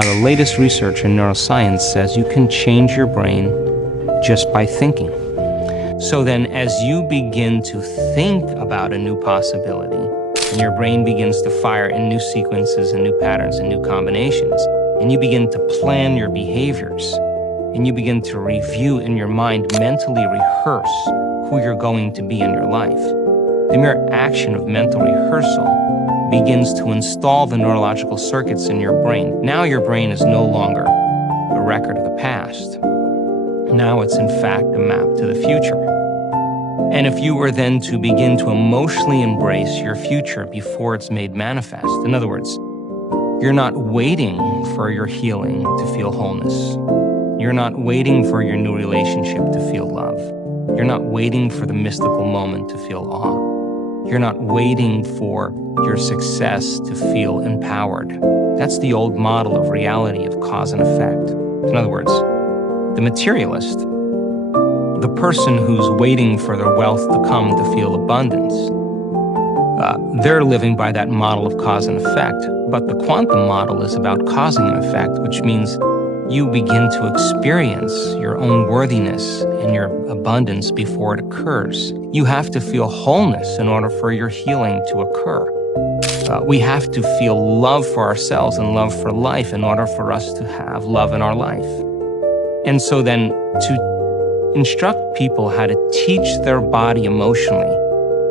Now, the latest research in neuroscience says you can change your brain just by thinking. So then as you begin to think about a new possibility, and your brain begins to fire in new sequences and new patterns and new combinations, and you begin to plan your behaviors, and you begin to review in your mind, mentally rehearse who you're going to be in your life. The mere action of mental rehearsal begins to install the neurological circuits in your brain. Now your brain is no longer a record of the past. Now it's in fact a map to the future. And if you were then to begin to emotionally embrace your future before it's made manifest, in other words, you're not waiting for your healing to feel wholeness. You're not waiting for your new relationship to feel love. You're not waiting for the mystical moment to feel awe. You're not waiting for your success to feel empowered. That's the old model of reality, of cause and effect. In other words, the materialist, the person who's waiting for their wealth to come to feel abundance, they're living by that model of cause and effect. But the quantum model is about causing an effect, which means you begin to experience your own worthiness and your abundance before it occurs. You have to feel wholeness in order for your healing to occur. We have to feel love for ourselves and love for life in order for us to have love in our life. And so then to instruct people how to teach their body emotionally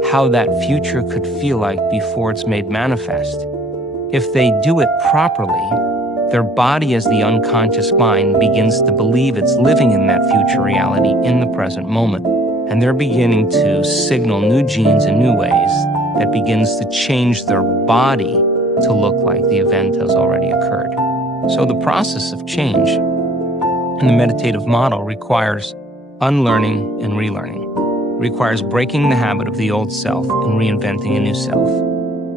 how that future could feel like before it's made manifest, if they do it properly, their body as the unconscious mind begins to believe it's living in that future reality in the present moment. And they're beginning to signal new genes in new ways that begins to change their body to look like the event has already occurred. So the process of change in the meditative model requires unlearning and relearning, requires breaking the habit of the old self and reinventing a new self.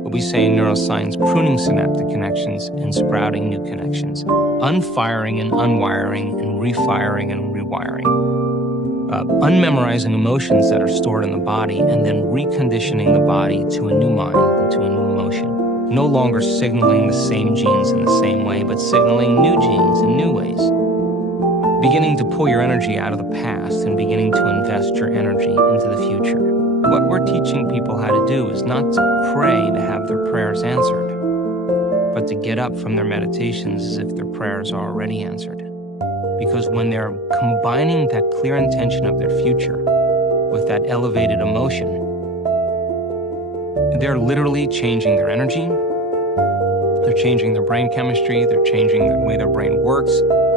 What we say in neuroscience, pruning synaptic connections and sprouting new connections, unfiring and unwiring and refiring and rewiring, unmemorizing emotions that are stored in the body and then reconditioning the body to a new mind and to a new emotion. No longer signaling the same genes in the same way, but signaling new genes in new ways. Beginning to pull your energy out of the past and beginning to invest your energy into the future. What we're teaching people how to do is not to pray to have their prayers answered, but to get up from their meditations as if their prayers are already answered. Because when they're combining that clear intention of their future with that elevated emotion, they're literally changing their energy, they're changing their brain chemistry, they're changing the way their brain works,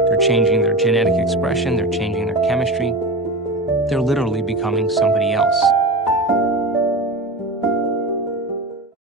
they're changing their genetic expression, they're changing their chemistry. They're literally becoming somebody else.